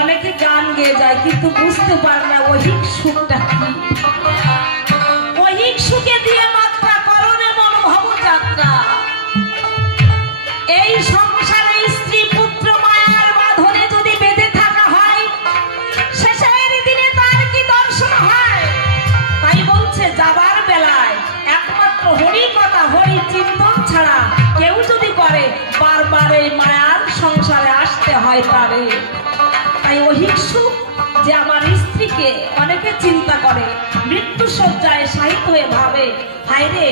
অনেকে গান গেয়ে যায় কিন্তু বুঝতে পারে না ঐহিক সুখটা কি। ঐহিক সুখে দিয়ে মাত্রা করণে মন ভব যাত্রা। এই সংসারে স্ত্রী পুত্র মায়ার বাঁধনে যদি বেঁধে থাকা হয়, শেষের দিনে তার কি দর্শন হয়? তাই বলছে যাবার বেলায় একমাত্র হরি কথা হরি চিন্তন ছাড়া কেউ যদি করে বারবার এই মায়ার সংসারে আসতে হয় তারে। তাই ঐহিক সুখ যে আমার স্ত্রীকে অনেকে চিন্তা করে, মৃত্যু শয্যায় শায়িত হয়ে ভাবে হায় রে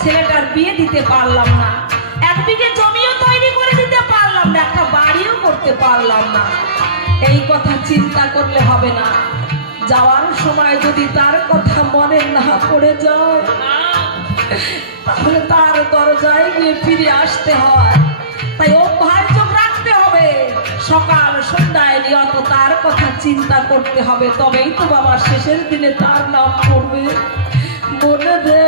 ছেলেটার বিয়ে দিতে পারলাম না, এক বিঘে জমিও তৈরি করে দিতে পারলাম না, একটা বাড়িও করতে পারলাম না। এই কথা চিন্তা করলে হবে না। যাওয়ার সময় যদি তার কথা মনে না পড়ে যায় তাহলে তার দরজায় গিয়ে ফিরে আসতে হয়। তাই অভ্যাস রাখতে হবে, সকাল সন্ধ্যায় নিয়ত তার কথা চিন্তা করতে হবে, তবেই তো বাবা শেষের দিনে তার নাম পড়বে মনে রে।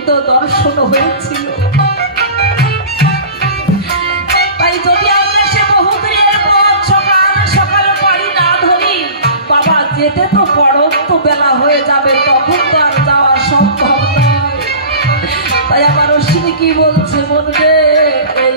গোবিন্দ দর্শন হয়েছিল। তাই যদি আমরা সে বহুদূরের পথ সকাল সকাল পাড়ি না ধরি, বাবা যেতে তো পড়ন্ত বেলা হয়ে যাবে, তখন তো আর যাওয়া সম্ভব নয়। তাই আমার অশ্বিনী কি বলছে, বলবে এই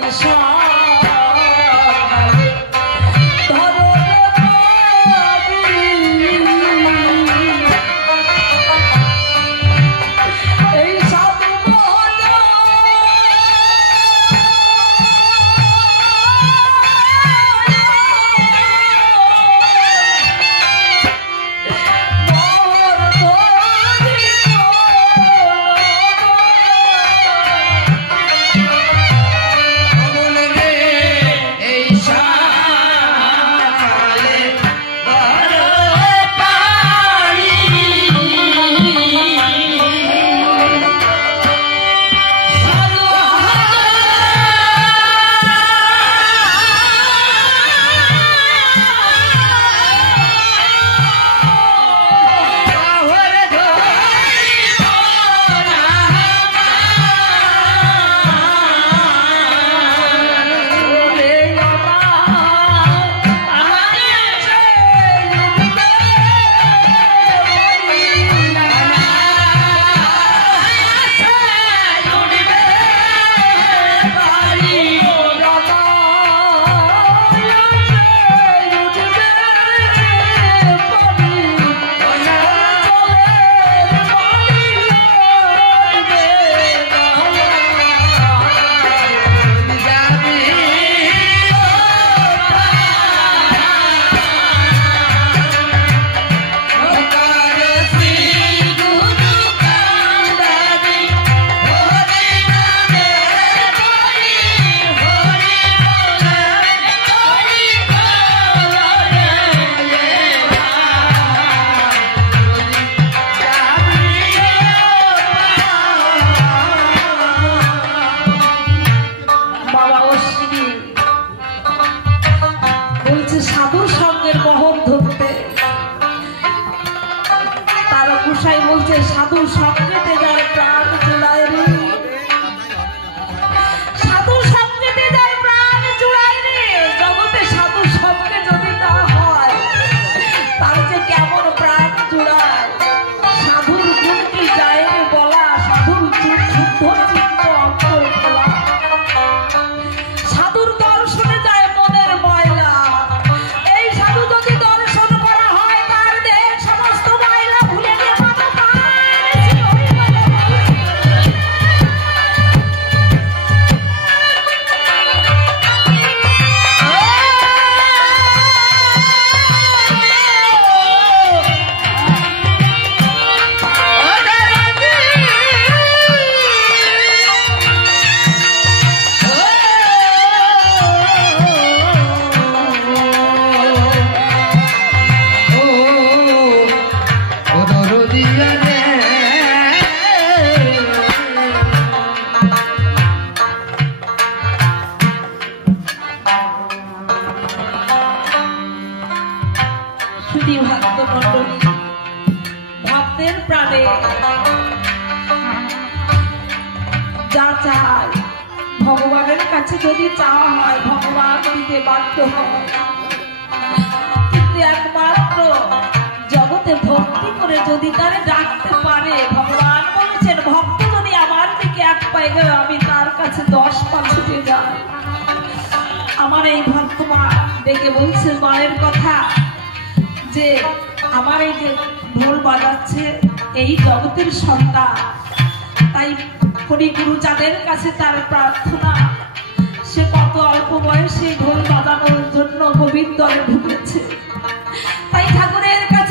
ভক্তের প্রাণে যা চায় ভগবানের কাছে যদি চাওয়া হয়, ভগবান দিতে বাধ্য হয়। কিন্তু একমাত্র জগতে ভক্তি করে যদি তারে ডাকতে পারে, ভগবান বলেছেন ভক্ত যদি আমার দিকে এক পায়ে গেল, আমি তার কাছে 10 পা ছুটে যাই। আমার এই ভক্ত মা ডেকে বলছে মায়ের কথা, যে আমার এই যে ঢোল বাজাচ্ছে এই জগতের সন্তান, তাই করিগুরু যাদের কাছে তার প্রার্থনা, সে কত অল্প বয়সে ঢোল বাজানোর জন্য গোবিন্দরে ঢুকেছে। তাই ঠাকুরের কাছে